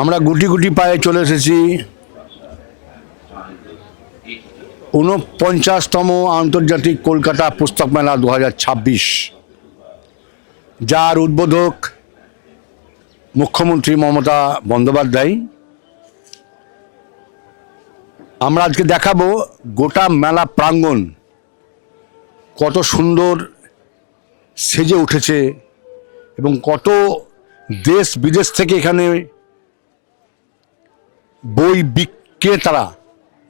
আমরা গুটি গুটি পায়ে চলে এসেছি ৪৯তম আন্তর্জাতিক কলকাতা পুস্তক মেলা ২০২৬, যার উদ্বোধক মুখ্যমন্ত্রী মমতা বন্দ্যোপাধ্যায়। আমরা আজকে দেখাবো গোটা মেলা প্রাঙ্গণ কত সুন্দর সেজে উঠেছে এবং কত দেশ বিদেশ থেকে এখানে বই বিক্রেতারা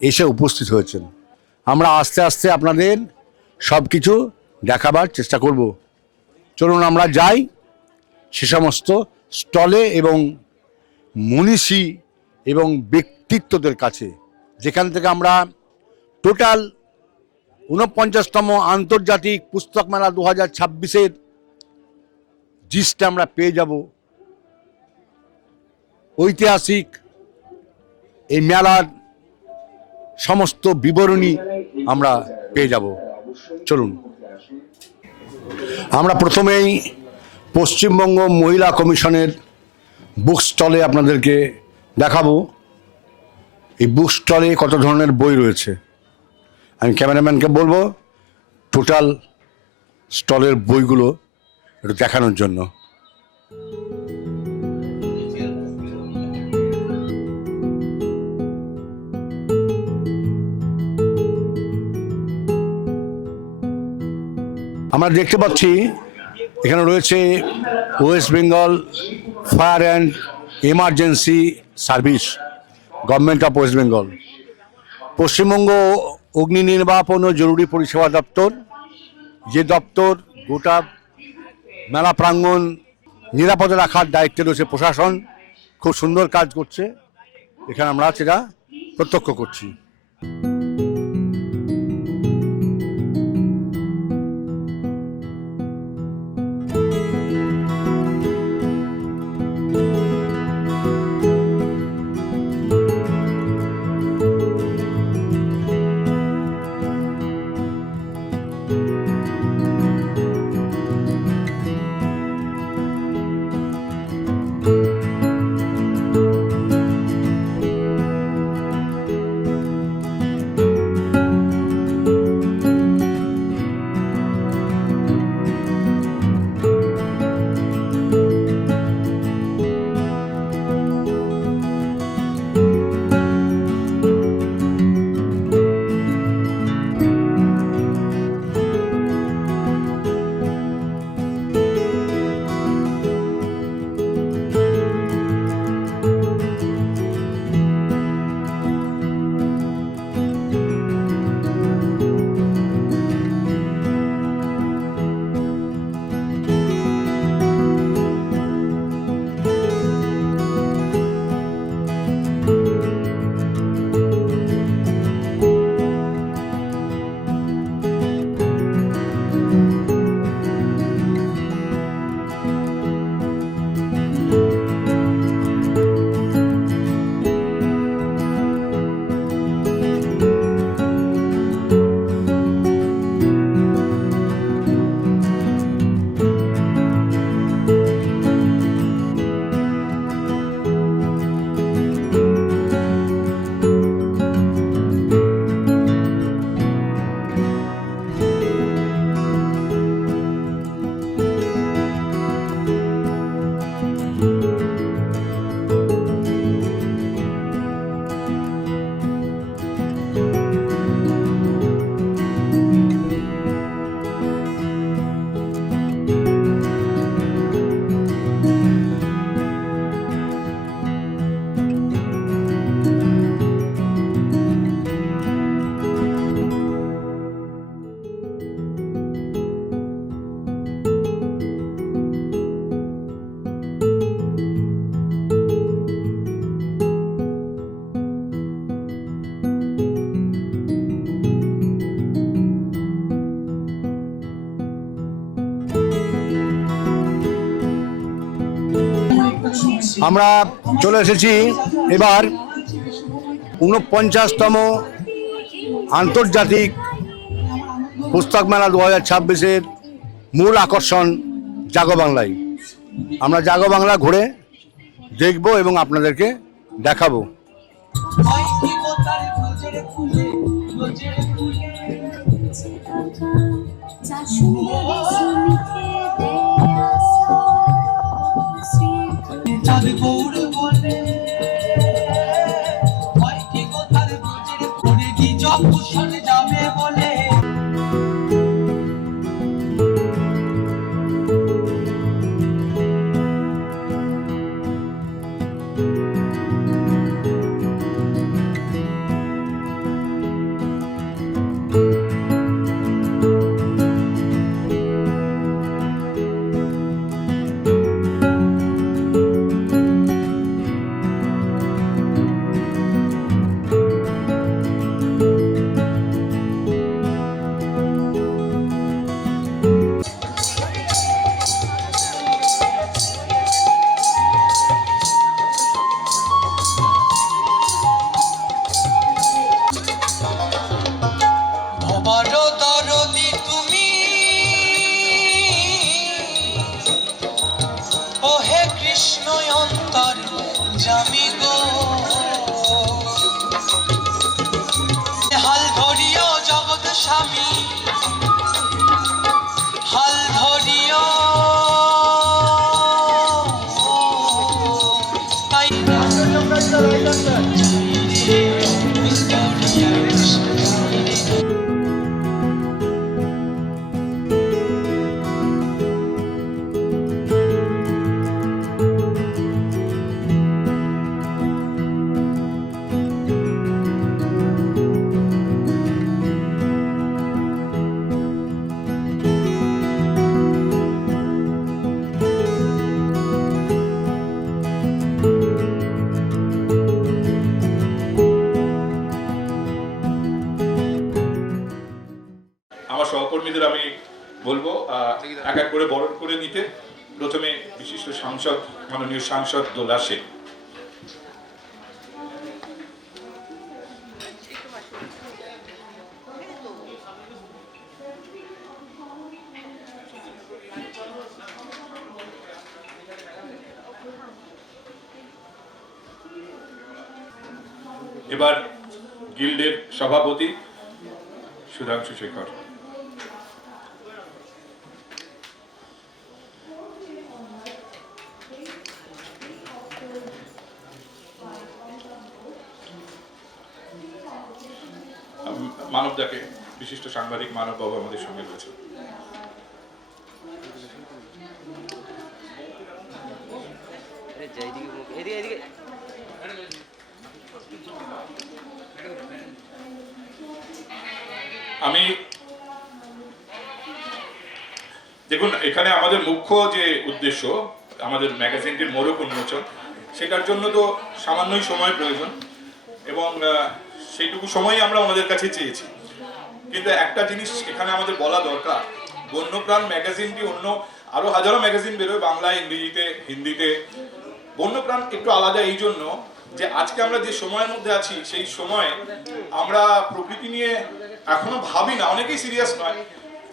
এসে উপস্থিত হয়েছেন। আমরা আস্তে আস্তে আপনাদের সব কিছু দেখাবার চেষ্টা করব। চলুন আমরা যাই সে সমস্ত স্টলে এবং মনীষী এবং ব্যক্তিত্বদের কাছে, যেখান থেকে আমরা টোটাল ৪৯তম আন্তর্জাতিক পুস্তক মেলা ২০২৬-এর জিসটা আমরা পেয়ে যাব। ঐতিহাসিক এই মেলার সমস্ত বিবরণী আমরা পেয়ে যাব। চলুন আমরা প্রথমেই পশ্চিমবঙ্গ মহিলা কমিশনের বুক স্টলে আপনাদেরকে দেখাবো। এই বুক স্টলে কত ধরনের বই রয়েছে। আমি ক্যামেরাম্যানকে বলবো টোটাল স্টলের বইগুলো একটু দেখানোর জন্য। আমরা দেখতে পাচ্ছি এখানে রয়েছে West Bengal fire and emergency service, government of West Bengal, Paschimbanga অগ্নি নির্বাপন ও জরুরি পরিষেবা দপ্তর, যে দপ্তর গোটা মেলা প্রাঙ্গণ নিরাপদে রাখার দায়িত্বে রয়েছে প্রশাসন। খুব সুন্দর কাজ করছে, এখানে আমরা সেটা প্রত্যক্ষ করছি। আমরা চলে এসেছি এবার ৪৯তম আন্তর্জাতিক পুস্তক মেলা ২০২৬-এর মূল আকর্ষণ জাগো বাংলায়। আমরা জাগো বাংলা ঘুরে দেখবো এবং আপনাদেরকে দেখাবো। যাবে বলে জামি গো হাল ধরিও জগৎ স্বামী হাল ধরিও আমার সহকর্মীদের আমি বলবো এক এক করে বরণ করে নিতে। প্রথমে বিশিষ্ট সাংসদ মাননীয় সাংসদ দোলা সেন। এবার গিল্ডের সভাপতি সুধাংশু শেখর। মানবদাকে বিশিষ্ট সাংবাদিক মানব বাবু আমাদের সঙ্গে রয়েছে। আমি দেখুন, এখানে আমাদের মুখ্য যে উদ্দেশ্য আমাদের ম্যাগাজিনটির মোড়ক উন্মোচন, সেটার জন্য তো সামান্যই সময় প্রয়োজন এবং সেইটুকু সময় আমরা ওনাদের কাছে চেয়েছি। কিন্তু একটা জিনিস এখানে আমাদের বলা দরকার, বন্যপ্রাণ ম্যাগাজিনটি অন্য আরো হাজারো ম্যাগাজিন বেরোয় বাংলায়, ইংরেজিতে, হিন্দিতে। বন্যপ্রাণ একটু আলাদা এই জন্য যে আজকে আমরা যে সময়ের মধ্যে আছি সেই সময়ে আমরা প্রকৃতি নিয়ে এখনো ভাবি না, অনেকেই সিরিয়াস নয়,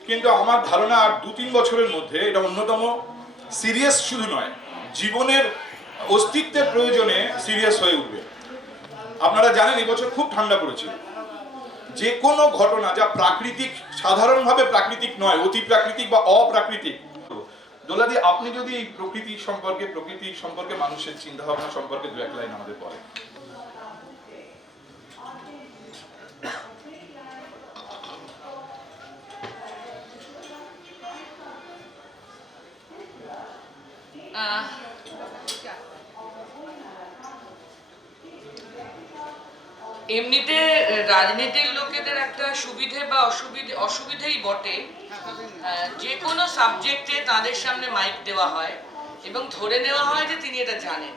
কিন্তু আমার ধারণা আর 2-3 বছরের মধ্যে এটা অন্যতম সিরিয়াস, শুধু নয় জীবনের অস্তিত্বের প্রয়োজনে সিরিয়াস হয়ে উঠবে। আপনারা জানেন এবছর খুব ঠান্ডা পড়েছিল। যে কোনো ঘটনা যা প্রাকৃতিক, সাধারণভাবে প্রাকৃতিক নয়, অতি প্রাকৃতিক বা অপ্রাকৃতিক। দোলাদি, আপনি যদি এই প্রকৃতি সম্পর্কে মানুষের চিন্তা ভাবনা সম্পর্কে 2-1 লাইন আমাদের বলেন। এমনিতে রাজনীতির লোকেদের একটা সুবিধে বা অসুবিধেই বটে, যে কোনো সাবজেক্টে তাদের সামনে মাইক দেওয়া হয় এবং ধরে নেওয়া হয় যে তিনি এটা জানেন।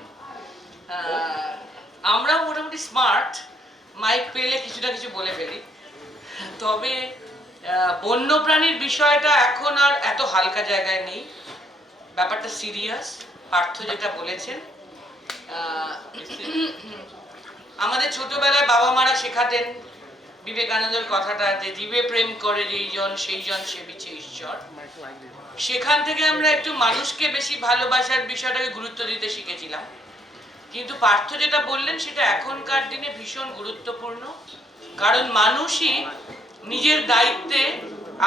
আমরা মোটামুটি স্মার্ট, মাইক পেলে কিছু না কিছু বলে ফেলি। তবে বন্যপ্রাণীর বিষয়টা এখন আর এত হালকা জায়গায় নেই, ব্যাপারটা সিরিয়াস। পার্থ যেটা বলেছেন, আমাদের ছোটবেলায় বাবা মারা শেখাতেন বিবেকানন্দের কথাটা, যে জীবে প্রেম করে যেইজন সেইজন সেবিছে ঈশ্বর। সেখান থেকে আমরা একটু মানুষকে বেশি ভালোবাসার বিষয়টাকে গুরুত্ব দিতে শিখেছিলাম। কিন্তু পার্থ যেটা বললেন সেটা এখনকার দিনে ভীষণ গুরুত্বপূর্ণ, কারণ মানুষই নিজের দায়িত্বে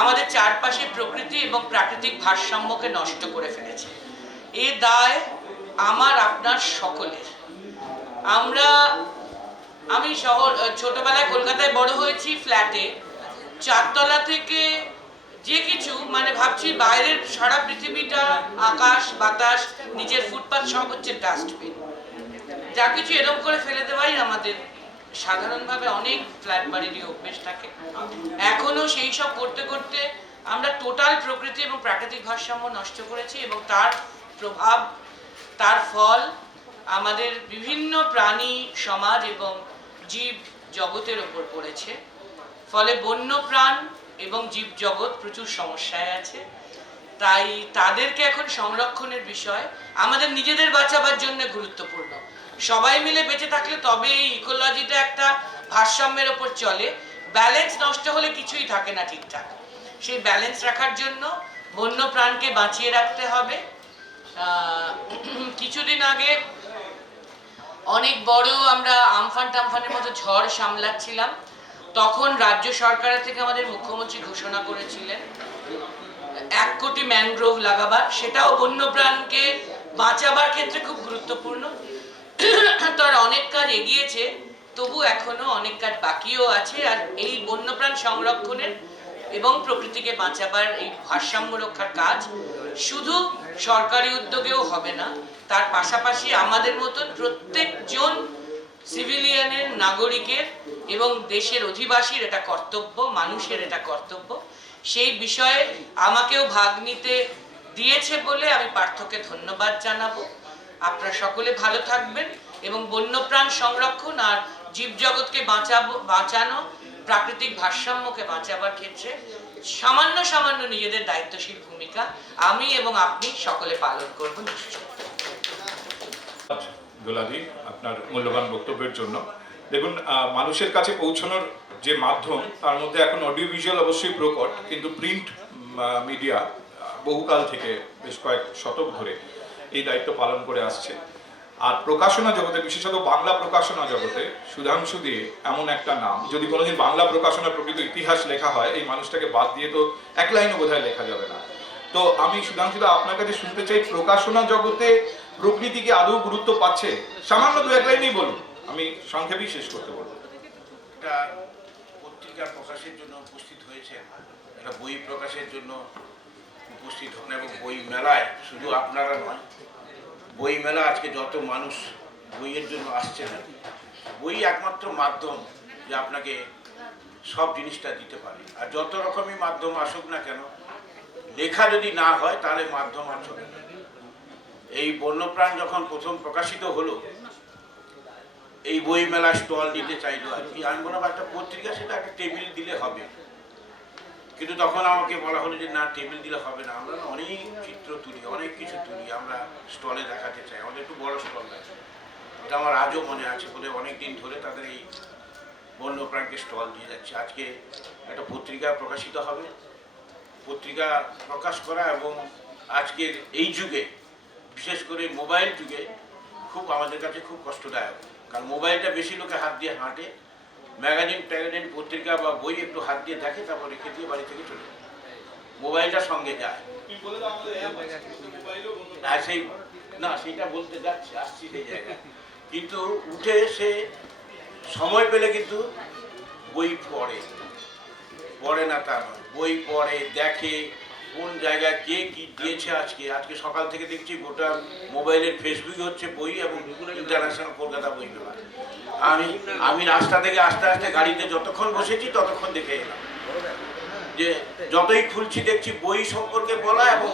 আমাদের চারপাশে প্রকৃতি এবং প্রাকৃতিক ভারসাম্যকে নষ্ট করে ফেলেছে। এ দায় আমার আপনার সকলের। আমি ছোটবেলায় কলকাতায় বড় হয়েছি, ফ্ল্যাটে, 4 তলা থেকে যে কিছু মানে ভাবছি বাইরের সারা পৃথিবীটা, আকাশ বাতাস, নিচের ফুটপাথ সব হচ্ছে ডাস্টবিন। যা কিছু এরকম করে ফেলে দেওয়াই আমাদের সাধারণভাবে অনেক ফ্ল্যাট বাড়িরই অভ্যেস থাকে। এখনো সেই সব করতে করতে আমরা টোটাল প্রকৃতি এবং প্রাকৃতিক ভারসাম্য নষ্ট করেছি, এবং তার প্রভাব, তার ফল আমাদের বিভিন্ন প্রাণী সমাজ এবং জীব জগতের ওপর পড়েছে। ফলে বন্যপ্রাণ এবং জীব জগৎ প্রচুর সমস্যায় আছে। তাই তাদেরকে এখন সংরক্ষণের বিষয় আমাদের নিজেদের বাঁচাবার জন্য গুরুত্বপূর্ণ। সবাই মিলে বেঁচে থাকলে তবে এই ইকোলজিটা একটা ভারসাম্যের ওপর চলে। ব্যালেন্স নষ্ট হলে কিছুই থাকে না ঠিকঠাক। সেই ব্যালেন্স রাখার জন্য বন্য প্রাণকে বাঁচিয়ে রাখতে হবে। কিছুদিন আগে অনেক বড় আমরা আমফান টামফানের মতো ঝড় সামলাচ্ছিলাম, তখন রাজ্য সরকারের থেকে আমাদের মুখ্যমন্ত্রী ঘোষণা করেছিলেন 1 কোটি ম্যানগ্রোভ লাগাবার। সেটাও বন্যপ্রাণকে বাঁচাবার ক্ষেত্রে খুব গুরুত্বপূর্ণ। তার অনেক কাজ এগিয়েছে, তবু এখনো অনেক কাজ বাকিও আছে। আর এই বন্যপ্রাণ সংরক্ষণের এবং প্রকৃতিকে বাঁচাবার এই ভারসাম্য রক্ষার কাজ শুধু সরকারি উদ্যোগেও হবে না, তার পাশাপাশি আমাদের মতন প্রত্যেকজন সিভিলিয়ানের, নাগরিকের এবং দেশের অধিবাসীর এটা কর্তব্য, মানুষের এটা কর্তব্য। সেই বিষয়ে আমাকেও ভাগ নিতে দিয়েছে বলে আমি পার্থকে ধন্যবাদ জানাবো। আপনারা সকলে ভালো থাকবেন এবং বন্যপ্রাণ সংরক্ষণ আর জীবজগৎকে বাঁচানো, প্রাকৃতিক ভারসাম্যকে বাঁচাবার ক্ষেত্রে সামান্য নিজেদের দায়িত্বশীল ভূমিকা আমি এবং আপনি সকলে পালন করব নিশ্চয়। দোলাদি, আপনার মূল্যবান বক্তব্যের জন্য। দেখুন, মানুষের কাছে পৌঁছানোর যে মাধ্যম, তার মধ্যে এখন অডিও ভিজুয়াল অবশ্যই প্রকট, কিন্তু প্রিন্ট মিডিয়া বহুকাল থেকে, বেশ কয়েক শতক ধরে এই দায়িত্ব পালন করে আসছে। আর প্রকাশনা জগতে, বিশেষত বাংলা প্রকাশনা জগতে সুধাংশু দে এমন একটা নাম, যদি কোনোদিন বাংলা প্রকাশনার প্রকৃত ইতিহাস লেখা হয়, এই মানুষটাকে বাদ দিয়ে তো এক লাইনও বোধহয় লেখা যাবে না। তো আমি সুধাংশু দা আপনার কাছে শুনতে চাই, প্রকাশনা জগতে প্রকৃতিকে আদৌ গুরুত্ব পাচ্ছে? সামান্য 2-1 লাইনেই বলুন, আমি সংক্ষেপেই শেষ করতে বলবো। একটা পত্রিকা প্রকাশের জন্য উপস্থিত হয়েছেন, একটা বই প্রকাশের জন্য উপস্থিত হন, এবং বই মেলায় শুধু আপনারা নয়, বই মেলা আজকে যত মানুষ বইয়ের জন্য আসছে না, বই একমাত্র মাধ্যম যে আপনাকে সব জিনিসটা দিতে পারে। আর যত রকমই মাধ্যম আসুক না কেন, লেখা যদি না হয় তাহলে মাধ্যম আর চলে না। এই বন্যপ্রাণ যখন প্রথম প্রকাশিত হলো, এই বই মেলা স্টল নিতে চাইলো আর কি, আমি বললাম একটা পত্রিকা, সেটা একটা টেবিল দিলে হবে। কিন্তু তখন আমাকে বলা হলো যে না, টেবিল দিলে হবে না, আমরা অনেক চিত্র তুলি, অনেক কিছু তুলি, আমরা স্টলে দেখাতে চাই, আমাদের একটু বড় স্টল আছে। এটা আমার আজও মনে আছে বলে অনেকদিন ধরে তাদের এই বন্যপ্রাণকে স্টল দিয়ে যাচ্ছে। আজকে একটা পত্রিকা প্রকাশিত হবে, পত্রিকা প্রকাশ করা এবং আজকের এই যুগে, বিশেষ করে মোবাইল যুগে, খুব আমাদের কাছে খুব কষ্টদায়ক। কারণ মোবাইলটা বেশি লোকে হাত দিয়ে হাঁটে, ম্যাগাজিন ট্যাগাজিন পত্রিকা বা বই একটু হাত দিয়ে দেখে, তারপর রেখে দিয়ে বাড়ি থেকে চলে যায়, মোবাইলটা সঙ্গে যায়। আর সেই না, সেইটা বলতে যাচ্ছি, আসছি সেই জায়গায়। কিন্তু উঠে এসে সময় পেলে কিন্তু বই পড়ে না তা নয়, বই পড়ে, দেখে কোন জায়গায় কে কি দিয়েছে। আজকে সকাল থেকে দেখছি গোটা মোবাইলের ফেসবুকে হচ্ছে বই এবং ইন্টারন্যাশনাল কলকাতা বই মেলা। আমি রাস্তা থেকে আস্তে আস্তে গাড়িতে যতক্ষণ বসেছি ততক্ষণ দেখে এলাম যে যতই খুলছি দেখছি বই সম্পর্কে বলা এবং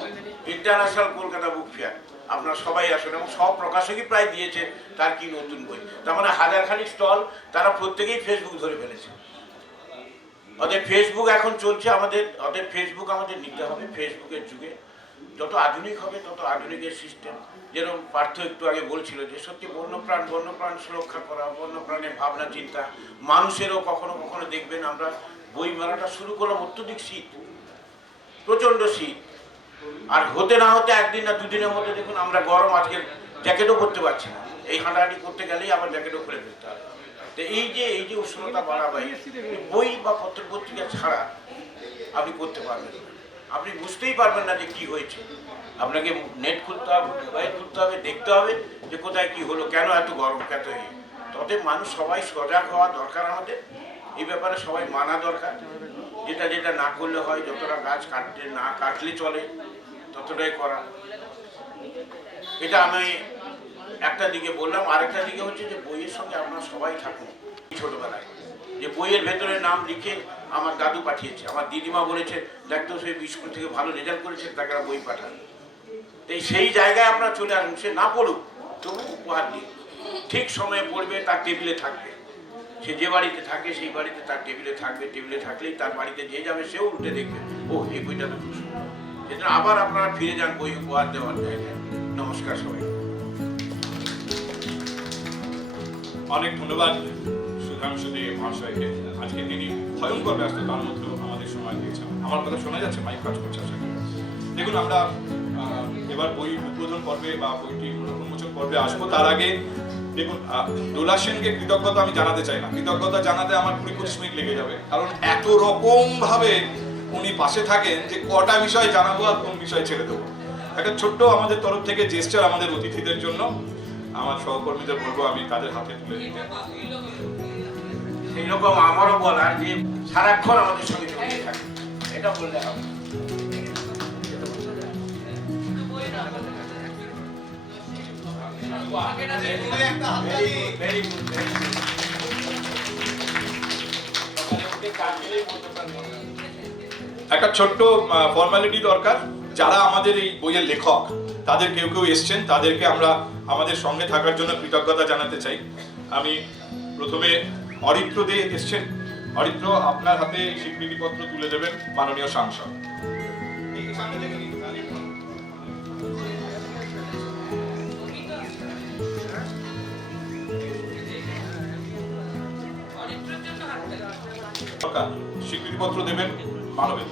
ইন্টারন্যাশনাল কলকাতা বুক ফেয়ার। আপনারা সবাই আসুন, এবং সব প্রকাশকই প্রায় দিয়েছে তার কি নতুন বই। তার মানে 1000খানিক স্টল, তারা প্রত্যেকেই ফেসবুক ধরে ফেলেছে। ওদের ফেসবুক এখন চলছে, ওদের ফেসবুক আমাদের নিতে হবে। ফেসবুকের যুগে যত আধুনিক হবে তত আধুনিকের সিস্টেম, যেরকম পার্থ একটু আগে বলছিল যে সত্যি বন্যপ্রাণ সুরক্ষা করা, বন্যপ্রাণের ভাবনা চিন্তা, মানুষেরও কখনো কখনো দেখবেন আমরা বই মেলাটা শুরু করলাম, অত্যধিক শীত, প্রচণ্ড শীত, আর হতে না হতে 1 দিন না 2 দিনের মধ্যে দেখুন আমরা গরম, আজকে জ্যাকেটও পরতে পারছি না। এই হাঁটাহাঁটি করতে গেলেই আবার জ্যাকেটও খুলে ফেলতে হবে। তো এই যে উষ্ণতা বাড়াবে, বই বা পত্রিকা ছাড়া আপনি করতে পারবেন না, আপনি বুঝতেই পারবেন না যে কি হয়েছে। আপনাকে নেট খুলতে হবে, মোবাইল খুলতে হবে, দেখতে হবে যে কোথায় কি হলো, কেন এত গরম, কত ইয়ে। তবে মানুষ সবাই সজাগ হওয়া দরকার, আমাদের এই ব্যাপারে সবাই মানা দরকার। যেটা না করলে হয়, যতটা গাছ না কাটলে চলে ততটাই করা। এটা আমি একটা দিকে বললাম। আরেকটা দিকে হচ্ছে যে বইয়ের সঙ্গে আপনারা সবাই থাকুন। ছোটবেলায় যে বইয়ের ভেতরে নাম লিখে আমার দাদু পাঠিয়েছে, আমার দিদিমা বলেছে দেখতো সেই স্কুল থেকে ভালো রেজাল্ট করেছে, তাকে বই পাঠান। তাই সেই জায়গায় আপনারা চলে আসুন। সে না পড়ুক তবু উপহার দিন, ঠিক সময়ে পড়বে, তার টেবিলে থাকবে। সে যে বাড়িতে থাকে সেই বাড়িতে তার টেবিলে থাকবে, টেবিলে থাকলেই তার বাড়িতে যে যাবে সেও উঠে দেখবে, ও এই বইটা তো খুব সুন্দর। সেজন্য আবার আপনারা ফিরে যান বই উপহার দেওয়ার জায়গায়। নমস্কার সবাই। অনেক ধন্যবাদ সুধাংশু দে মহাশয়কে। আজকে তিনি ভয়ঙ্কর ব্যস্ত, তার মধ্যেও আমাদের সময় দিয়েছেন। আমার কথা শোনা যাচ্ছে? মাইক কাজ করছে আশা করি। দেখুন, আমরা এবার বই উদ্বোধন পর্বে বা বইটি উন্মোচন পর্বে আসবো। তার আগে দেখুন, দোলা সেনকে কৃতজ্ঞতা আমি জানাতে চাই না। কৃতজ্ঞতা জানাতে আমার 20-25 মিনিট লেগে যাবে, কারণ এত রকম ভাবে উনি পাশে থাকেন যে কটা বিষয় জানাবো আর কোন বিষয় ছেড়ে দেবো। একটা ছোট্ট আমাদের তরফ থেকে জেস্টার আমাদের অতিথিদের জন্য আমার সহকর্মীদের বলবো আমি তাদের হাতে তুলে দিতে। এইরকম আমারও বলার যে সারাক্ষণ আমাদের সঙ্গে জড়িয়ে থাকে, এটা বললে হবে। একটা ছোট্ট ফর্মালিটি দরকার। যারা আমাদের এই বইয়ের লেখক, তাদের কেউ কেউ এসছেন, তাদেরকে আমরা আমাদের সঙ্গে থাকার জন্য কৃতজ্ঞতা জানাতে চাই। আমি প্রথমে অরিত্র দে এসছেন। অরিত্র, আপনার হাতে স্বীকৃতিপত্র তুলে দেবেন মাননীয় সাংসদ। স্বীকৃতিপত্র দেবেন মানবের।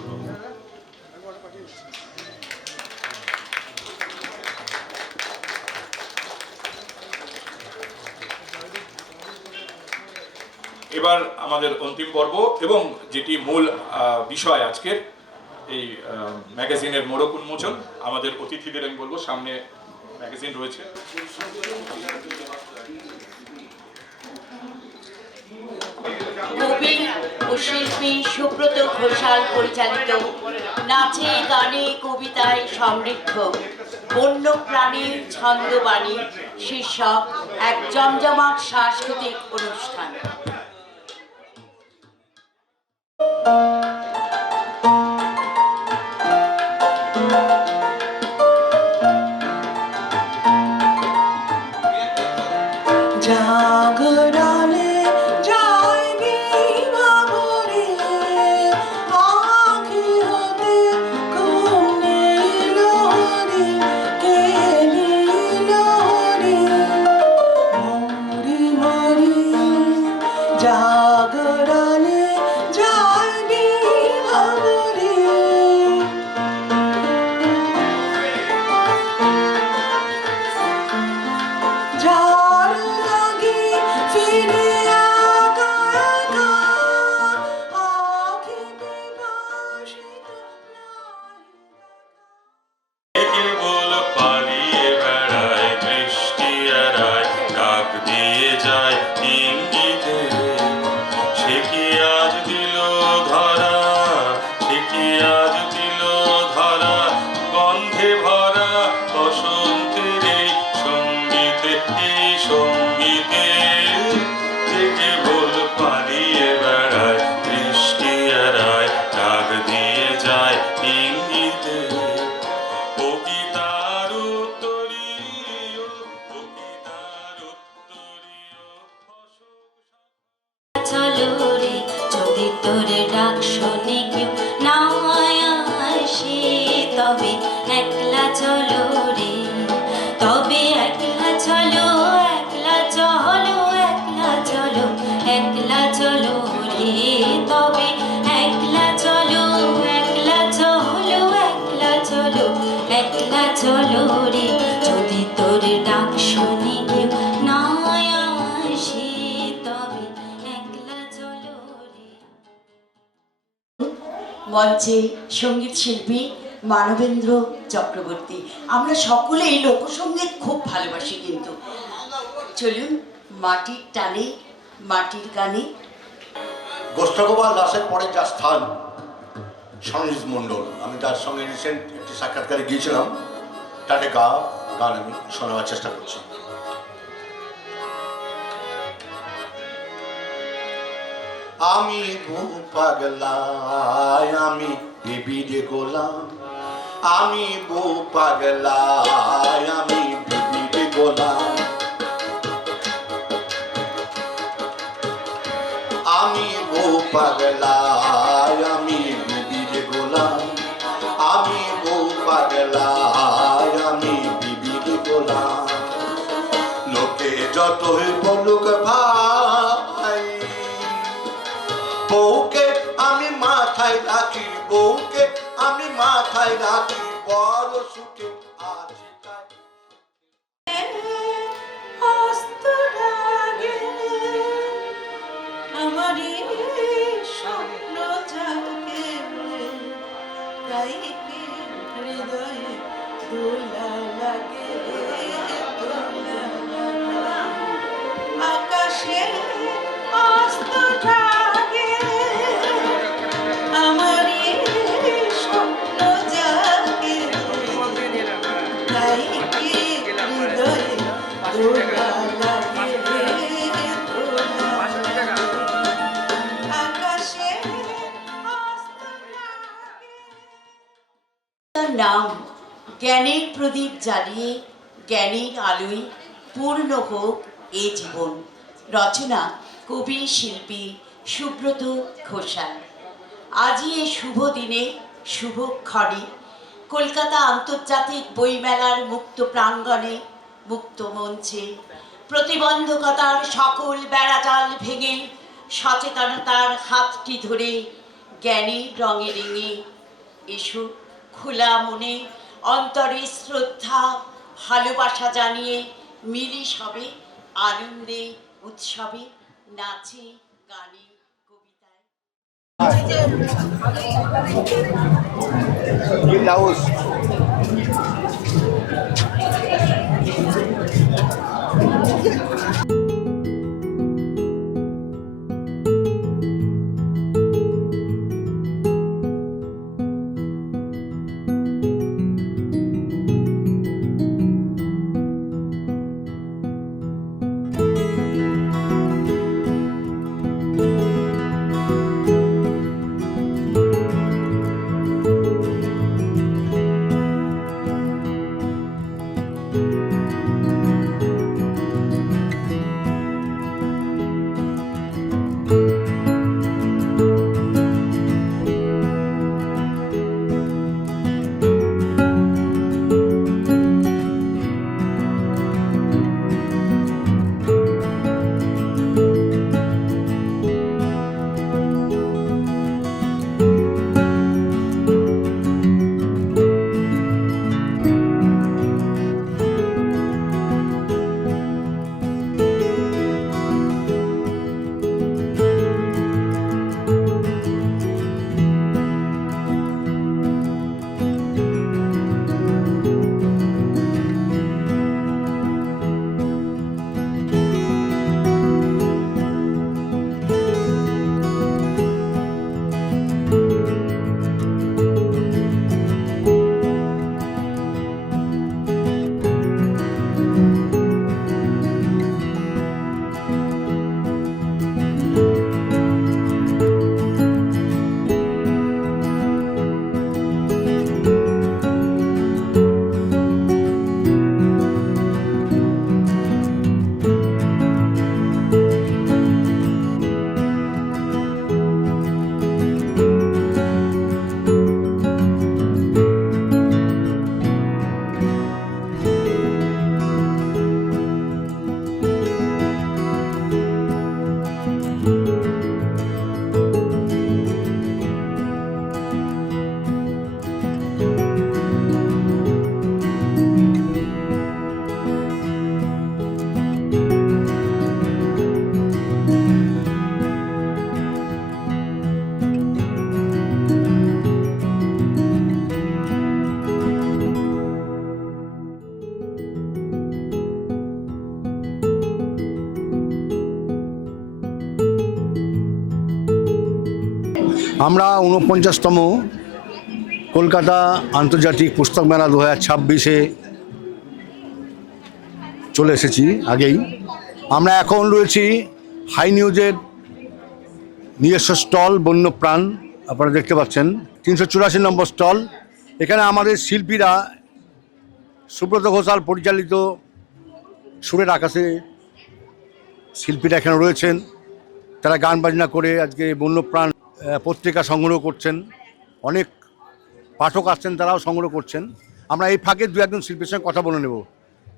এবার আমাদের অন্তিম পর্ব এবং যেটি মূল বিষয় আজকের এই ম্যাগাজিনের মোড়ক উন্মোচন। আমাদের অতিথিদের আমি বলবো, সামনে ম্যাগাজিন রয়েছে। কবি ও শিল্পী সুব্রত ঘোষাল পরিচালিত নাচে গানে কবিতায় সমৃদ্ধ বন্যপ্রাণীর ছন্দবাণী শীর্ষক এক জমজমাট সাংস্কৃতিক অনুষ্ঠান। জাগরণে যাইবি ভাবরে আখি হতে কোন নীলহরি কে নীলহরি মরি মরি জাগরণে যাইবি ভাবরে যার লাগি ফিরে একা একা আখিতে বাসিত নাহি কেবল পালিয়ে বেড়ায় দৃষ্টি এড়ায়, ডাক দিয়ে যায় ইঙ্গিতে। সে কি আজ দিল ধরা, সে কি আজ দিল ধরা, গন্ধে ভরা বসন্তের এই সঙ্গীতে, এই সঙ্গীতে। যে কেবল পালিয়ে বেড়ায় দৃষ্টি এড়ায়, ডাক দিয়ে যায় ইঙ্গিতে। ও কি তার উত্তরীয়, ও কি তার উত্তরীয় চলো রে যদি তোরে ডাক শুনে কেউ না আসে, তবে একলা চলো রে, তবে একলা চলো, একলা চলো, একলা চলো, মঞ্চে সঙ্গীত শিল্পী মানবেন্দ্র চক্রবর্তী। আমরা সকলেই লোকসঙ্গীত খুব ভালোবাসি, কিন্তু চলুন মাটির টানে মাটির গানে। গোষ্ঠগোপাল দাসের পরে যার স্থান সনীশ মণ্ডল, আমি তার সঙ্গে রিসেন্ট একটি সাক্ষাৎকারে গিয়েছিলাম, তাতে গান আমি শোনাবার চেষ্টা করছি। আমি বহু পাগলায় আমি বিবিরে গোলাম, আমি বহু পাগলায় আমি বিবিরে গোলাম, আমি বহু পাগলায় আমি বিবিরে গোলাম, আমি বহু পাগলায় আমি বিবিরে গোলাম। লোকে যতই বলুক ভাই, বউকে আমি মাথায় রাখি, বউকে আমি মাথায় রাখি, বড় সুখে আছি তাই। অস্ত রাগে আমারই স্বপ্ন জাগে, তাই কি হৃদয়ে দোলা লাগে, দোলা লাগে। আকাশে অস্ত জাগে আমারই স্বপ্ন জাগে, তাই কি হৃদয়ে দোলা লাগে, দোলা লাগে। আকাশে অস্ত জাগে। তার নাম জ্ঞানের প্রদীপ জ্বালিয়ে জ্ঞানের আলোয় পূর্ণ হোক এ জীবন। রচনা কবি শিল্পী সুব্রত ঘোষাল। আজই এই শুভ দিনে শুভক্ষণে কলকাতা আন্তর্জাতিক বইমেলার মুক্ত প্রাঙ্গণে মুক্ত মঞ্চে প্রতিবন্ধকতার সকল বেড়াজাল ভেঙে সচেতনতার হাতটি ধরে জ্ঞানের রঙে রেঙে এসো খোলা মনে অন্তরে শ্রদ্ধা ভালোবাসা জানিয়ে মিলি সবে আনন্দে উৎসবে নাচে গানে কবিতায়। আমরা 49তম কলকাতা আন্তর্জাতিক পুস্তক মেলা 2026-এ চলে এসেছি আগেই। আমরা এখন রয়েছি হাই নিউজের নিজস্ব স্টল বন্যপ্রাণ, আপনারা দেখতে পাচ্ছেন 384 নম্বর স্টল। এখানে আমাদের শিল্পীরা সুব্রত ঘোষাল পরিচালিত সুরের আকাশে শিল্পীরা এখানে রয়েছেন। তারা গান বাজনা করে আজকে বন্যপ্রাণ পত্রিকা সংগ্রহ করছেন। অনেক পাঠক আসছেন, তারাও সংগ্রহ করছেন। আমরা এই ফাঁকে দু একজন শিল্পীর সঙ্গে কথা বলে নেব।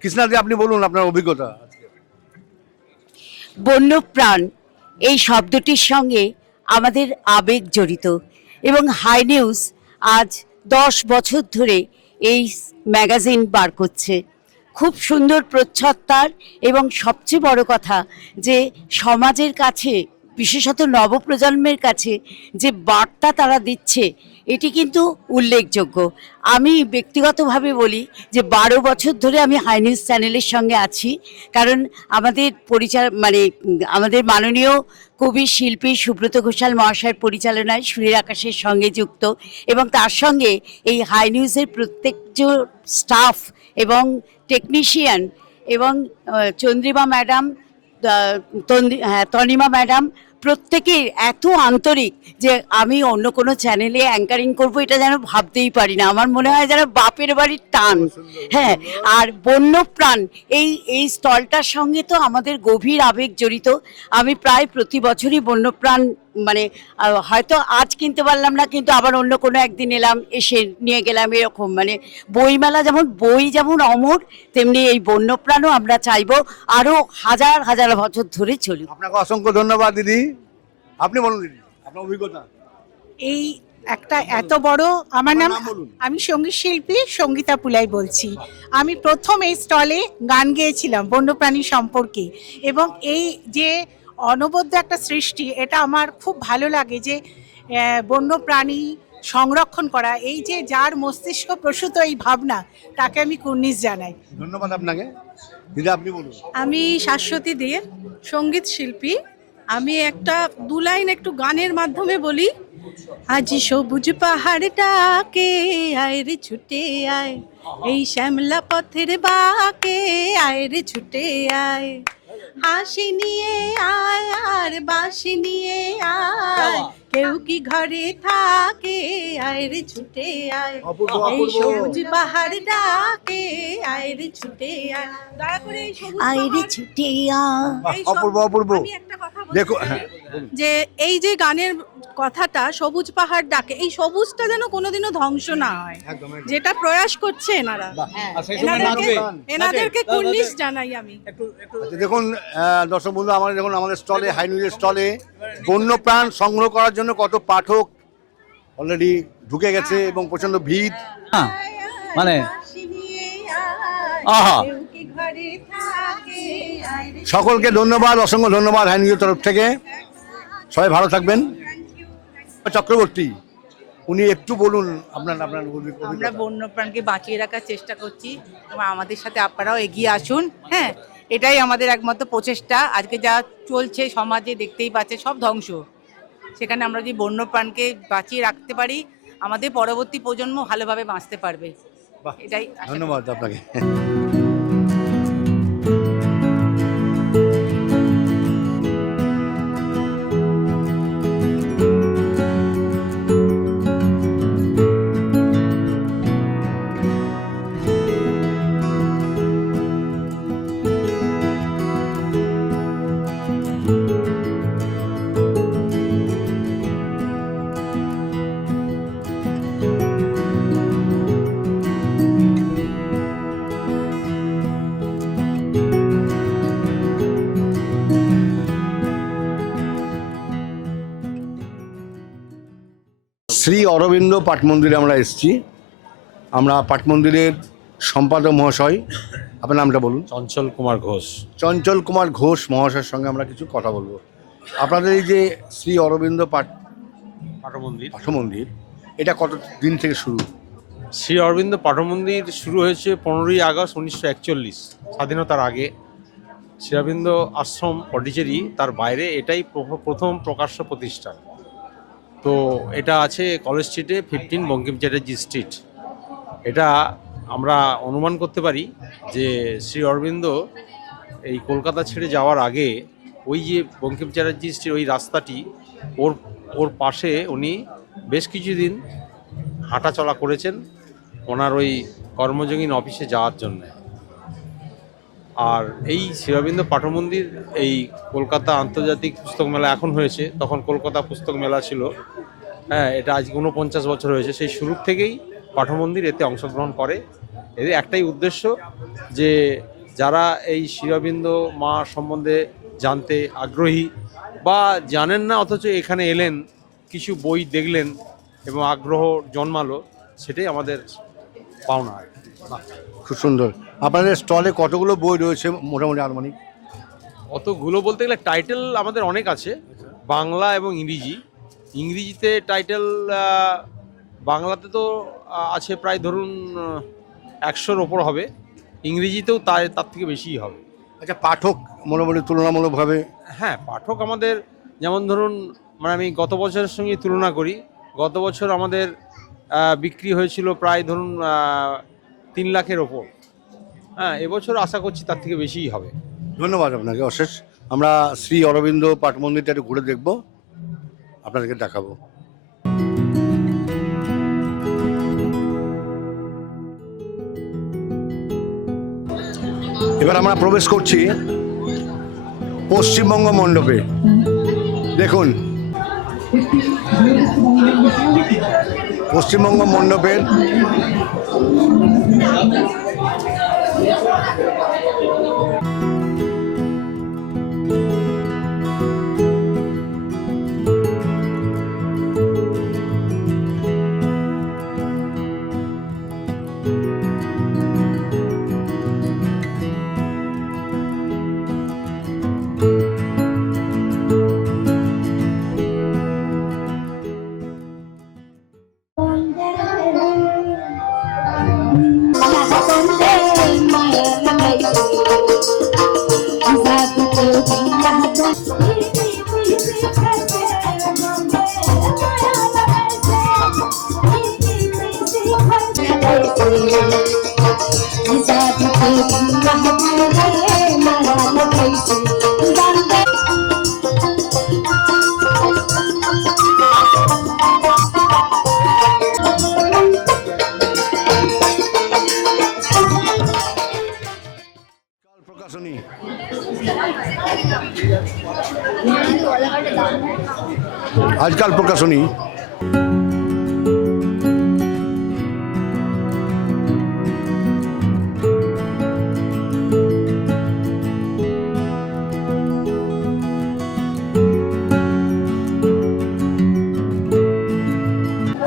কৃষ্ণাদি, আপনি বলুন আপনার অভিজ্ঞতা। বন্যপ্রাণ এই শব্দটির সঙ্গে আমাদের আবেগ জড়িত এবং হাই নিউজ আজ 10 বছর ধরে এই ম্যাগাজিন বার করছে। খুব সুন্দর প্রচ্ছদতার এবং সবচেয়ে বড় কথা যে সমাজের কাছে, বিশেষত নবপ্রজন্মের কাছে যে বার্তা তারা দিচ্ছে, এটি কিন্তু উল্লেখযোগ্য। আমি ব্যক্তিগতভাবে বলি যে 12 বছর ধরে আমি হাই নিউজ চ্যানেলের সঙ্গে আছি, কারণ আমাদের আমাদের মাননীয় কবি শিল্পী সুব্রত ঘোষাল মহাশয়ের পরিচালনায় সুরের আকাশের সঙ্গে যুক্ত, এবং তার সঙ্গে এই হাই নিউজের প্রত্যেকজন স্টাফ এবং টেকনিশিয়ান এবং চন্দ্রিমা ম্যাডাম, তনিমা ম্যাডাম প্রত্যেকেই এত আন্তরিক যে আমি অন্য কোনো চ্যানেলে অ্যাঙ্কারিং করব এটা যেন ভাবতেই পারি না। আমার মনে হয় যেন বাপের বাড়ির টান। হ্যাঁ, আর বন্যপ্রাণ এই স্টলটার সঙ্গে তো আমাদের গভীর আবেগ জড়িত। আমি প্রায় প্রতি বছরই বন্যপ্রাণ হয়তো আজ কিনতে পারলাম না, কিন্তু আবার অন্য কোনো একদিন এলাম, এসে নিয়ে গেলাম, এরকম বইমেলা যেমন অমর, তেমনি এই বন্যপ্রাণও আমরা চাইবো আরো হাজার হাজার বছর ধরে চলুক। আপনাকে অসংখ্য ধন্যবাদ দিদি। আপনি বলুন দিদি আপনার অভিজ্ঞতা। এই একটা এত বড়, আমার নাম, বলুন। আমি সঙ্গীত শিল্পী সঙ্গীতা পুলাই বলছি। আমি প্রথম এই স্টলে গান গেয়েছিলাম বন্যপ্রাণী সম্পর্কে, এবং এই যে অনবদ্য একটা সৃষ্টি, এটা আমার খুব ভালো লাগে যে বন্যপ্রাণী সংরক্ষণ করা, এই যে যার মস্তিষ্ক প্রসূত এই ভাবনা, তাকে আমি কুর্নিশ জানাই। ধন্যবাদ আপনাকে। দিদি আপনি বলুন। আমি শাশ্বতী দে, সঙ্গীত শিল্পী। আমি একটা 2 লাইন একটু গানের মাধ্যমে বলি। আজি সবুজ পাহাড়টাকে আয় রে ছুটে আয়, এই শ্যামলা পথের বাঁকে আয় রে ছুটে আয়, হাসি নিয়ে আয় আর বাঁশি নিয়ে আয়, কেউ কি ঘরে থাকে আয় রে ছুটে আয়, এই সবুজ পাহাড়টাকে আয় রে ছুটে আয়। দয়া করে এই সবুজ আইরে ছুটে আয়। এই অপূর্ব অপূর্ব। আমি একটা কথা বলতে দেখো, চাই, হ্যাঁ, যে এই যে গানের কথাটা সবুজ পাহাড় ডাকে, এই সবুজটা যেন কোনোদিনও ধ্বংস না হয়, যেটা প্রয়াস করছে এনারা। এনাদেরকে কুর্নিশ জানাই আমি। আচ্ছা, দেখুন দর্শক বন্ধু, আমাদের স্টলে, হাই নিউজের স্টলে বন্যপ্রাণ সংগ্রহ করার জন্য কত পাঠক অলরেডি ঢুকে গেছে এবং প্রচন্ড ভিড়। মানে হাসি নিয়ে আয়, আহা, কেউ কি ঘরে থাকে আয় রে। সকলকে ধন্যবাদ, অসংখ্য ধন্যবাদ হাই নিউজের তরফ থেকে। সবাই ভালো থাকবেন। চক্রবর্তী, উনি একটু বলুন আপনার আমরা অভিজ্ঞতা। বন্যপ্রাণকে বাঁচিয়ে রাখার চেষ্টা করছি এবং আমাদের সাথে আপনারাও এগিয়ে আসুন। হ্যাঁ, এটাই আমাদের একমাত্র প্রচেষ্টা। আজকে যা চলছে সমাজে দেখতেই পাচ্ছে, সব ধ্বংস। সেখানে আমরা যদি বন্যপ্রাণকে বাঁচিয়ে রাখতে পারি, আমাদের পরবর্তী প্রজন্ম ভালোভাবে বাঁচতে পারবে। বাহ, এটাই আশা করি। ধন্যবাদ আপনাকে। শ্রী অরবিন্দ পাঠ মন্দিরে আমরা এসেছি। আমরা পাঠ মন্দিরের সম্পাদক মহাশয়, আপনার নামটা বলুন। চঞ্চল কুমার ঘোষ। চঞ্চল কুমার ঘোষ মহাশয়ের সঙ্গে আমরা কিছু কথা বলবো। আপনাদের এই যে শ্রী অরবিন্দ পাঠ মন্দির, এটা কত দিন থেকে শুরু? শ্রী অরবিন্দ পাঠমন্দির শুরু হয়েছে 15ই আগস্ট 1941, স্বাধীনতার আগে। শ্রী অরবিন্দ আশ্রম পন্ডিচেরি, তার বাইরে এটাই প্রথম প্রকাশ্য প্রতিষ্ঠান। তো এটা আছে কলেজ স্ট্রিটে 15 বঙ্কিম চ্যাটার্জি স্ট্রিট। এটা আমরা অনুমান করতে পারি যে শ্রী অরবিন্দ এই কলকাতা ছেড়ে যাওয়ার আগে ওই যে বঙ্কিম চ্যাটার্জি স্ট্রিট ওই রাস্তাটি ওর পাশে উনি বেশ কিছুদিন হাঁটাচলা করেছেন ওনার ওই কর্মযোগীন অফিসে যাওয়ার জন্য। আর এই শ্রী অরবিন্দ পাঠমন্দির এই কলকাতা আন্তর্জাতিক পুস্তক মেলা এখন হয়েছে, তখন কলকাতা পুস্তক মেলা ছিল। হ্যাঁ, এটা আজ 49 বছর হয়েছে। সেই শুরুর থেকেই পাঠমন্দির এতে অংশগ্রহণ করে। এর একটাই উদ্দেশ্য যে যারা এই শ্রী অরবিন্দ মা সম্বন্ধে জানতে আগ্রহী বা জানেন না অথচ এখানে এলেন, কিছু বই দেখলেন এবং আগ্রহ জন্মালো, সেটাই আমাদের পাওনা। খুব সুন্দর। আপনাদের স্টলে কতগুলো বই রয়েছে মোটামুটি আনুমানিক? অতগুলো বলতে গেলে টাইটেল আমাদের অনেক আছে, বাংলা এবং ইংরেজি। ইংরেজিতে টাইটেল বাংলাতে তো আছে প্রায় ধরুন 100-র ওপর হবে, ইংরেজিতেও তার থেকে বেশিই হবে। আচ্ছা, পাঠক মোটামুটি তুলনামূলকভাবে? হ্যাঁ, পাঠক আমাদের যেমন ধরুন, মানে আমি গত বছরের সঙ্গে তুলনা করি, গত বছর আমাদের বিক্রি হয়েছিল প্রায় ধরুন 3 লাখের ওপর। হ্যাঁ, এবছর আশা করছি তার থেকে বেশিই হবে। ধন্যবাদ আপনাকে অশেষ। আমরা শ্রী অরবিন্দ পাঠ মন্দিরটা একটু ঘুরে দেখব, আপনাদেরকে দেখাবো। এবার আমরা প্রবেশ করছি পশ্চিমবঙ্গ মণ্ডপে। দেখুন, পশ্চিমবঙ্গ মণ্ডপের প্রকাশনী। আজকাল প্রকাশনী।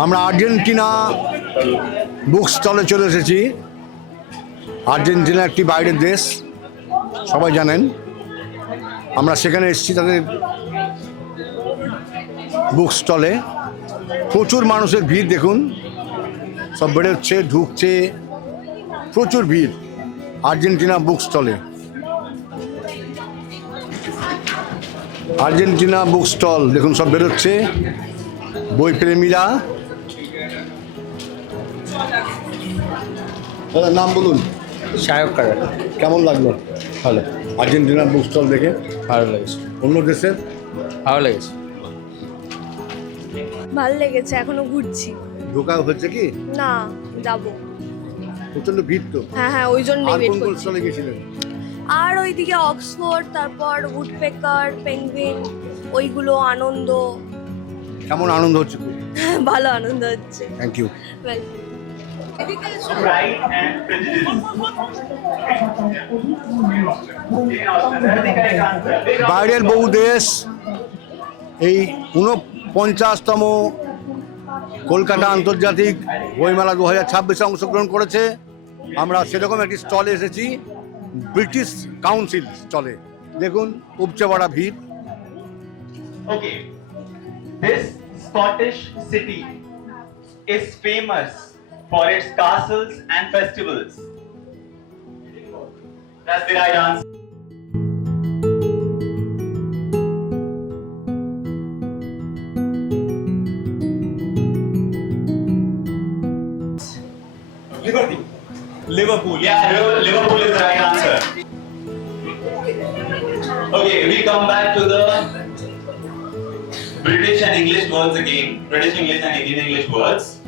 আমরা আর্জেন্টিনা বুক স্টলে চলে এসেছি। আর্জেন্টিনা একটি বাইরের দেশ, সবাই জানেন। আমরা সেখানে এসেছি তাদের বুক স্টলে। প্রচুর মানুষের ভিড় দেখুন, সব বেরোচ্ছে, ঢুকছে, প্রচুর ভিড় আর্জেন্টিনা বুক স্টলে। আর্জেন্টিনা বুক স্টল দেখুন, সব বেরোচ্ছে বই প্রেমীরা। দাদা, নাম বলুন। সায়ক কারা। কেমন লাগলো? ভালো। আর্জেন্টিনা বুক স্টল দেখে ভালো লেগেছে। অন্য দেশের? ভালো লেগেছে। ভালো লেগেছে, এখনো ঘুরছি। ঢোকা হচ্ছে কি? না, যাবো। প্রচন্ড ভিড় তো। হ্যাঁ হ্যাঁ, ওই জন্যই আর ওয়েট কোন কোন করছি। স্টলে গেছিলেন? আর ওইদিকে অক্সফোর্ড, তারপর উডপেকার, পেঙ্গুইন, ওইগুলো আনন্দ। কেমন আনন্দ হচ্ছে? ভালো আনন্দ হচ্ছে। Thank you. বাইরের বহু দেশ এই 49তম কলকাতা আন্তর্জাতিক বইমেলা 2026-এ অংশগ্রহণ করেছে। আমরা সেরকম একটি স্টলে এসেছি, ব্রিটিশ কাউন্সিল স্টলে। দেখুন, উপচে পড়া ভিড়। Okay, this Scottish city is famous for its castles and festivals. That's the right answer. Liverpool. Yeah, Liverpool is the right answer. Okay, we come back to the British and English words again. British English and Indian English words.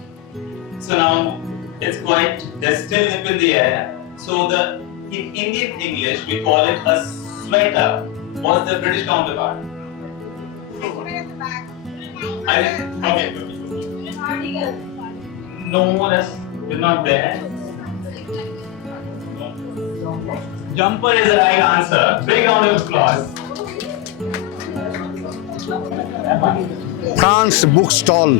So now it's quite, there's still nip in the air. So in Indian English we call it a sweater. What's the British counterpart? Okay. No, that's not there. Jumper is the right answer. Big round of applause. France book stall.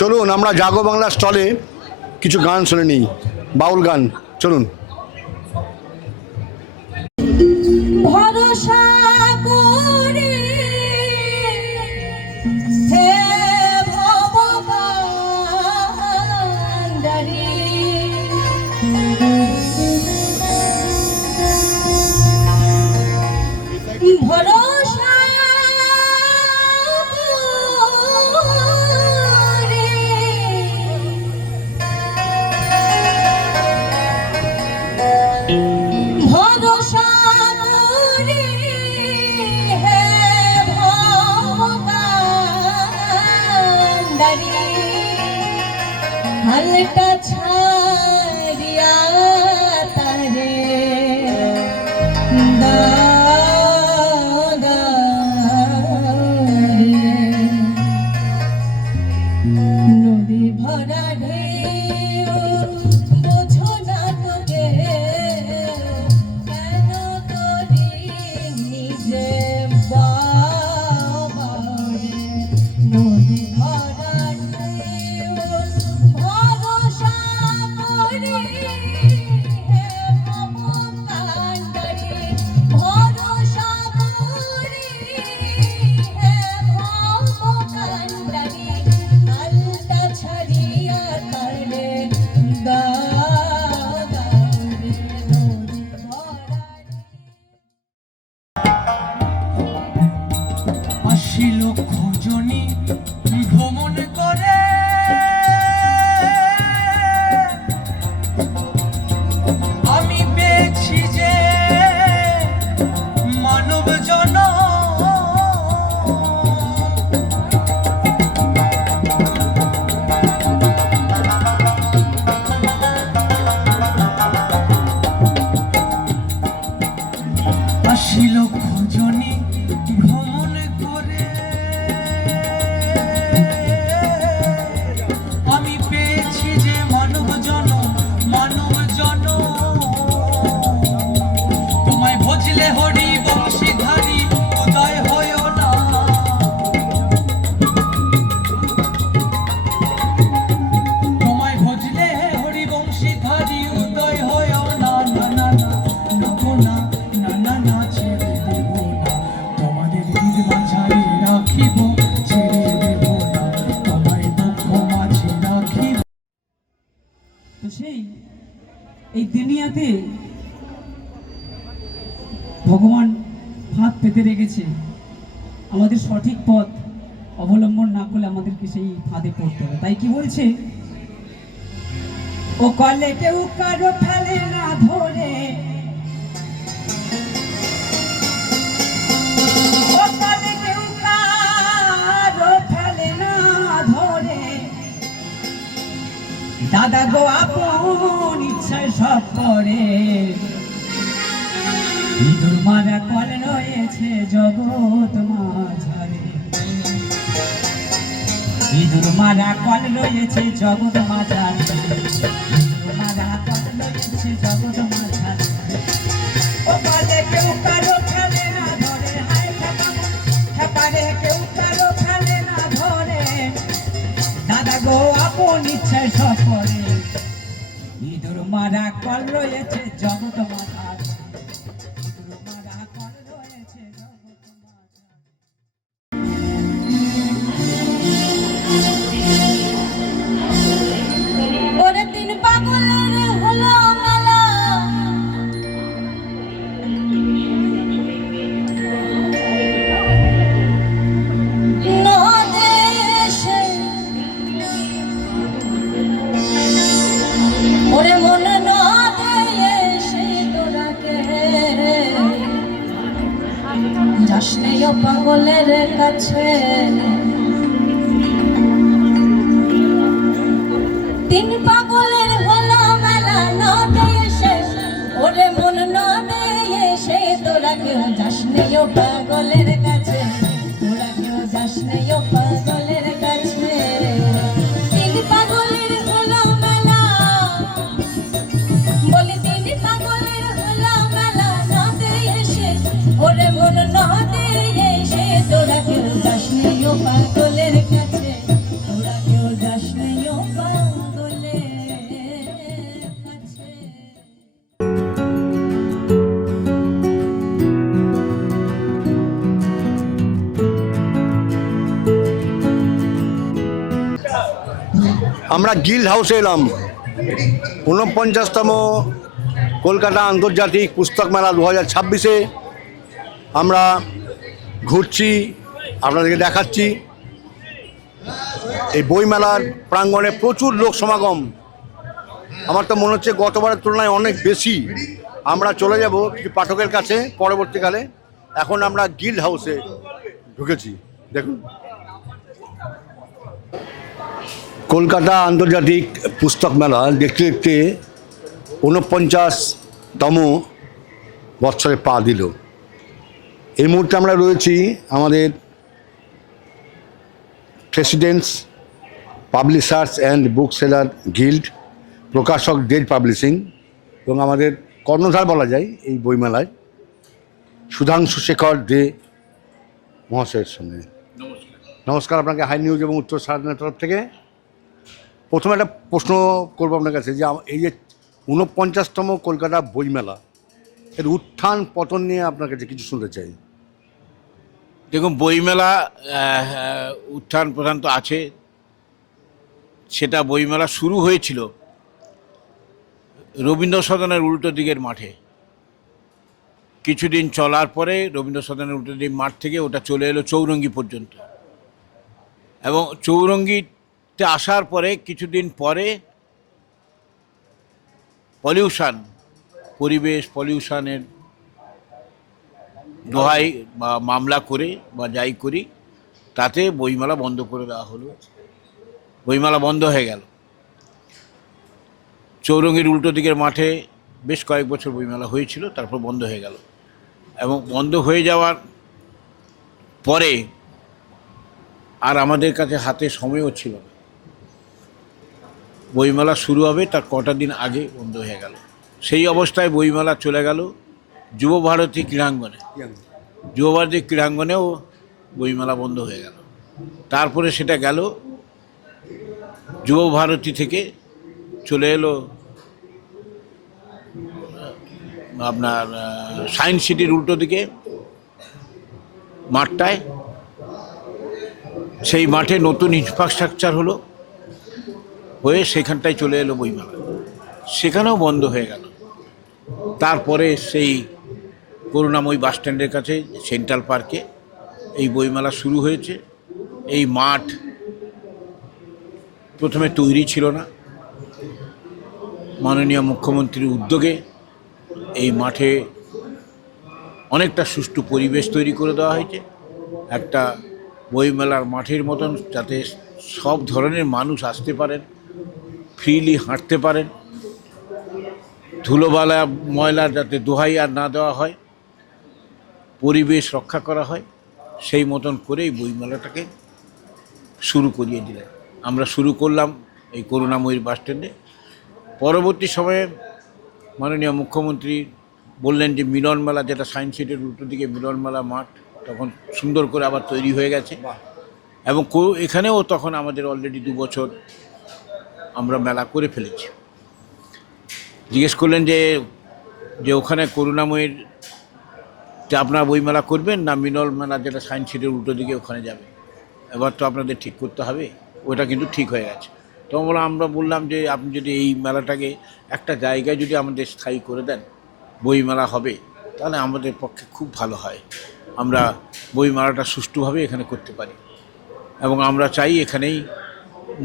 চলুন আমরা জাগো বাংলা স্টলে কিছু গান শুনে নিই, বাউল গান। চলুন। ভরসা করে হে ভববান্ডারী ভরসা ভরসা করে জন তোমায় ভজলে হরি বংশীধারী উদয় হয় না তোমায় ভজলে হরি বংশীধারী উদয় হয় না না না না নগো না না না না ছেড়ে দেব না তোমাদের হৃদ মাঝারে রাখিব ছেড়ে দেব না তোমায় মুখ মাঝে রাখিব। তো সেই এই দুনিয়াতে ভগবান ফাঁদ পেতে রেখেছে, আমাদের সঠিক পথ অবলম্বন না করলে আমাদেরকে সেই ফাঁদে পড়তে হবে। তাই কি বলছে, ও কলে কেউ কারো ফেলে না ধরে, ও কলে কেউ কারো ফেলে না ধরে, দাদা গো আপন ইচ্ছায় সব করে, ইঁদুর মারা কল রয়েছে জগৎ মাঝারে, ইঁদুর মারা কল রয়েছে জগৎ মাঝারে, ইঁদুর মারা কল রয়েছে জগৎ মাঝারে, ও কলে কেউ কারো ফেলে না ধরে, হায় খেপারে কেউ কারো ফেলে না ধরে, দাদা গো আপন ইচ্ছায় সব করে, ইঁদুর মারা কল রয়েছে জগৎ মাঝারে, ইঁদুর মারা কল রয়েছে জগৎ মাঝারে। ওরে তিন পাগলের হলো মেলা, নদে এসে ওরে মন নদে এসে তোরাকে যাস নেই পাগলের কাছে, তিন পাগলের হলো মেলা নদে এসে ওরে মন নদে এসে তোরা কেউ যাস নেই পাগলের কাছে, তোরা কেউ যাস নেই পাগলের কাছে, তিন পাগলের হলো মেলা, বলি তিন পাগলের হলো মেলা নদে এসে ওরে মন নদে এসে তোরা কেউ যাস নেই পাগলের কাছে, তোরা কেউ যাস নেই পাগলের কাছে। আমরা গিল্ড হাউসে এলাম 49তম কলকাতা আন্তর্জাতিক পুস্তক মেলা 2026-এ আমরা ঘুরছি, আপনাদেরকে দেখাচ্ছি। এই বইমেলার প্রাঙ্গণে প্রচুর লোক সমাগম, আমার তো মনে হচ্ছে গতবারের তুলনায় অনেক বেশি। আমরা চলে যাব কিছু পাঠকের কাছে পরবর্তীকালে। এখন আমরা গিল্ড হাউসে ঢুকেছি, দেখুন। কলকাতা আন্তর্জাতিক পুস্তক মেলা দেখতে দেখতে 49তম বৎসরে পা দিল। এই মুহূর্তে আমরা রয়েছি আমাদের presidents publishers and book seller guild, প্রকাশক ডেড পাবলিশিং, এবং আমাদের কর্ণধার বলা যায় এই বইমেলায় সুধাংশু শেখর দে মহাশয়ের সঙ্গে। নমস্কার আপনাকে হাই নিউজ এবং উত্তর সারাদিনের তরফ থেকে। প্রথমে একটা প্রশ্ন করবো আপনার কাছে, যে এই যে 49তম কলকাতা বইমেলা, এর উত্থান পতন নিয়ে আপনার কাছে কিছু শুনতে চাই। দেখুন, বইমেলা উত্থান প্রধান তো আছে। সেটা বইমেলা শুরু হয়েছিল রবীন্দ্র সদনের উল্টো দিকের মাঠে। কিছুদিন চলার পরে রবীন্দ্র সদনের উল্টো দিক মাঠ থেকে ওটা চলে এলো চৌরঙ্গি পর্যন্ত, এবং চৌরঙ্গিতে আসার পরে কিছুদিন পরে পলিউশনের দোহাই বা মামলা করে বা যাই করি, তাতে বইমেলা বন্ধ করে দেওয়া হলো। বইমেলা বন্ধ হয়ে গেল। চৌরঙ্গির উল্টো দিকের মাঠে বেশ কয়েক বছর বইমেলা হয়েছিল, তারপর বন্ধ হয়ে গেল। এবং বন্ধ হয়ে যাওয়ার পরে আর আমাদের কাছে হাতে সময়ও ছিল না। বইমেলা শুরু হবে তার কটা দিন আগে বন্ধ হয়ে গেল। সেই অবস্থায় বইমেলা চলে গেল যুবভারতী ক্রীড়াঙ্গনে। যুবভারতী ক্রীড়াঙ্গনেও বইমেলা বন্ধ হয়ে গেল। তারপরে সেটা গেল যুবভারতী থেকে চলে এলো আপনার সায়েন্স সিটির উল্টো দিকে মাঠটায়। সেই মাঠে নতুন ইনফ্রাস্ট্রাকচার হলো, হয়ে সেখানটায় চলে এলো বইমেলা, সেখানেও বন্ধ হয়ে গেল। তারপরে সেই করুণাময়ী বাস স্ট্যান্ডের কাছে সেন্ট্রাল পার্কে এই বইমেলা শুরু হয়েছে। এই মাঠ প্রথমে তৈরি ছিল না, মাননীয় মুখ্যমন্ত্রীর উদ্যোগে এই মাঠে অনেকটা সুষ্ঠু পরিবেশ তৈরি করে দেওয়া হয়েছে, একটা বইমেলার মাঠের মতন, যাতে সব ধরনের মানুষ আসতে পারেন, ফ্রিলি হাঁটতে পারেন, ধুলোবালা ময়লার যাতে দোহাই আর না দেওয়া হয়, পরিবেশ রক্ষা করা হয়, সেই মতন করে এই বইমেলাটাকে শুরু করিয়ে দিলেন। আমরা শুরু করলাম এই করুণাময়ীর বাস স্ট্যান্ডে। পরবর্তী সময়ে মাননীয় মুখ্যমন্ত্রী বললেন যে মিলন মেলা, যেটা সায়েন্স সিটির উল্টো দিকে মিলন মেলা মাঠ, তখন সুন্দর করে আবার তৈরি হয়ে গেছে। এবং এখানেও তখন আমাদের অলরেডি 2 বছর আমরা মেলা করে ফেলেছি। জিজ্ঞেস করলেন যে ওখানে করুণাময়ীর যে আপনারা বইমেলা করবেন না মিলন মেলা, যেটা সায়েন্স সিটির উল্টো দিকে, ওখানে যাবে। এবার তো আপনাদের ঠিক করতে হবে। ওটা কিন্তু ঠিক হয়ে গেছে। তো আমরা বললাম যে আপনি যদি এই মেলাটাকে একটা জায়গায় যদি আমাদের স্থায়ী করে দেন, বইমেলা হবে, তাহলে আমাদের পক্ষে খুব ভালো হয়। আমরা বইমেলাটা সুষ্ঠুভাবে এখানে করতে পারি এবং আমরা চাই এখানেই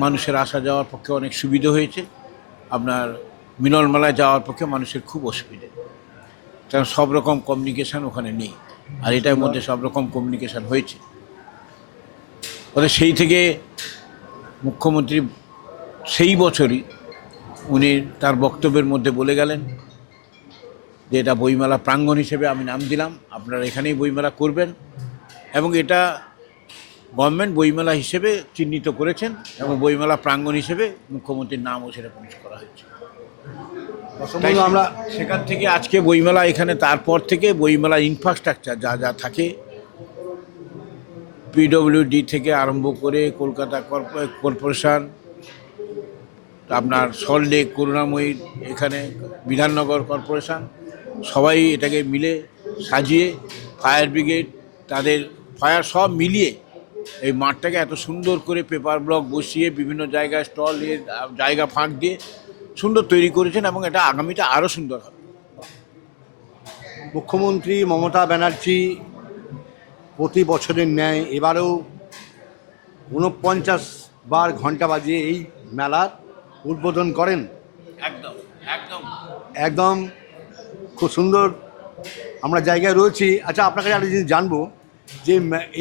মানুষের আসা যাওয়ার পক্ষে অনেক সুবিধা হয়েছে। আপনার মিলন মেলায় যাওয়ার পক্ষে মানুষের খুব অসুবিধে, কারণ সব রকম কমিউনিকেশান ওখানে নেই, আর এটার মধ্যে সব রকম কমিউনিকেশান হয়েছে। সেই থেকে মুখ্যমন্ত্রী সেই বছরই উনি তার বক্তব্যের মধ্যে বলে গেলেন যে এটা বইমেলা প্রাঙ্গণ হিসেবে আমি নাম দিলাম, আপনারা এখানেই বইমেলা করবেন। এবং এটা গভর্নমেন্ট বইমেলা হিসেবে চিহ্নিত করেছেন এবং বইমেলা প্রাঙ্গণ হিসেবে মুখ্যমন্ত্রীর নামও সেটা পুলিশ করা হয়েছে। তাই আমরা সেখান থেকে আজকে বইমেলা এখানে, তারপর থেকে বইমেলা ইনফ্রাস্ট্রাকচার যা যা থাকে, পিডব্লিউডি থেকে আরম্ভ করে কলকাতা কর্পোরেশন, আপনার সল্টলেক করুণাময়ী, এখানে বিধাননগর কর্পোরেশন, সবাই এটাকে মিলে সাজিয়ে, ফায়ার ব্রিগেড, তাদের ফায়ার সব মিলিয়ে এই মাঠটাকে এত সুন্দর করে পেপার ব্লক বসিয়ে বিভিন্ন জায়গায় স্টল জায়গা ফাঁক দিয়ে সুন্দর তৈরি করেছেন এবং এটা আগামীটা আরও সুন্দর হবে। মুখ্যমন্ত্রী মমতা ব্যানার্জি প্রতি বছরের ন্যায় এবারেও 49 বার ঘন্টা বাজিয়ে এই মেলার উদ্বোধন করেন। একদম একদম একদম খুব সুন্দর আমরা জায়গায় রয়েছি। আচ্ছা, আপনার কাছে একটা জিনিস জানবো যে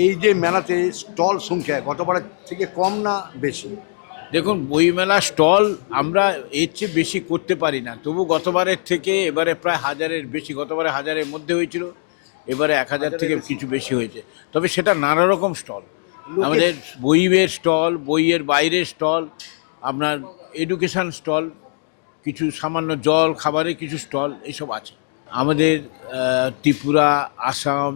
এই যে মেলাতে স্টল সংখ্যা গতবারের থেকে কম না বেশি? দেখুন, বইমেলা স্টল আমরা এর চেয়ে বেশি করতে পারি না, তবু গতবারের থেকে এবারে প্রায় 1000-এর বেশি। গতবারে 1000-এর মধ্যে হয়েছিল, এবারে 1000 থেকে কিছু বেশি হয়েছে। তবে সেটা নানা রকম স্টল, আমাদের বইয়ের স্টল, বইয়ের বাইরের স্টল, আপনার এডুকেশান স্টল, কিছু সামান্য জল খাবারের কিছু স্টল, এইসব আছে। আমাদের ত্রিপুরা, আসাম,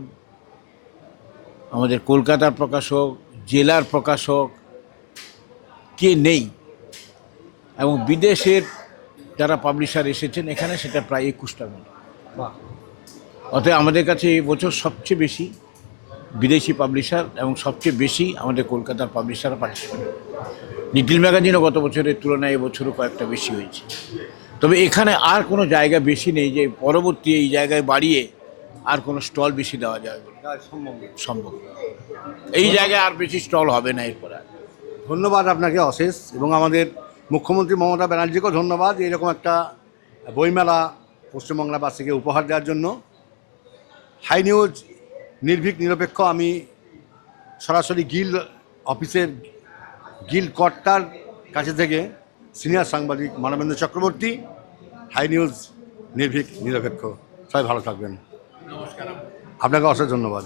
আমাদের কলকাতার প্রকাশক, জেলার প্রকাশক কে নেই, এবং বিদেশের যারা পাবলিশার এসেছেন এখানে, সেটা প্রায় 21টার মতো। অতএব আমাদের কাছে এই বছর সবচেয়ে বেশি বিদেশি পাবলিশার এবং সবচেয়ে বেশি আমাদের কলকাতার পাবলিশাররা পার্টিসিপেট। লিটল ম্যাগাজিনও গত বছরের তুলনায় এবছরও কয়েকটা বেশি হয়েছে। তবে এখানে আর কোনো জায়গা বেশি নেই যে পরবর্তী এই জায়গায় বাড়িয়ে আর কোনো স্টল বেশি দেওয়া যাবে সম্ভব। এই জায়গায় আর বেশি স্টল হবে না এরপরে। ধন্যবাদ আপনাকে অশেষ, এবং আমাদের মুখ্যমন্ত্রী মমতা ব্যানার্জিকেও ধন্যবাদ এরকম একটা বইমেলা পশ্চিমবাংলাবাসীকে উপহার দেওয়ার জন্য। হাই নিউজ নির্ভীক নিরপেক্ষ, আমি সরাসরি গিল্ড অফিসের গিল্ড কর্তার কাছে থেকে সিনিয়র সাংবাদিক মানবেন্দ্র চক্রবর্তী। হাই নিউজ নির্ভীক নিরপেক্ষ, সবাই ভালো থাকবেন। নমস্কার। আপনাকে অশেষ ধন্যবাদ।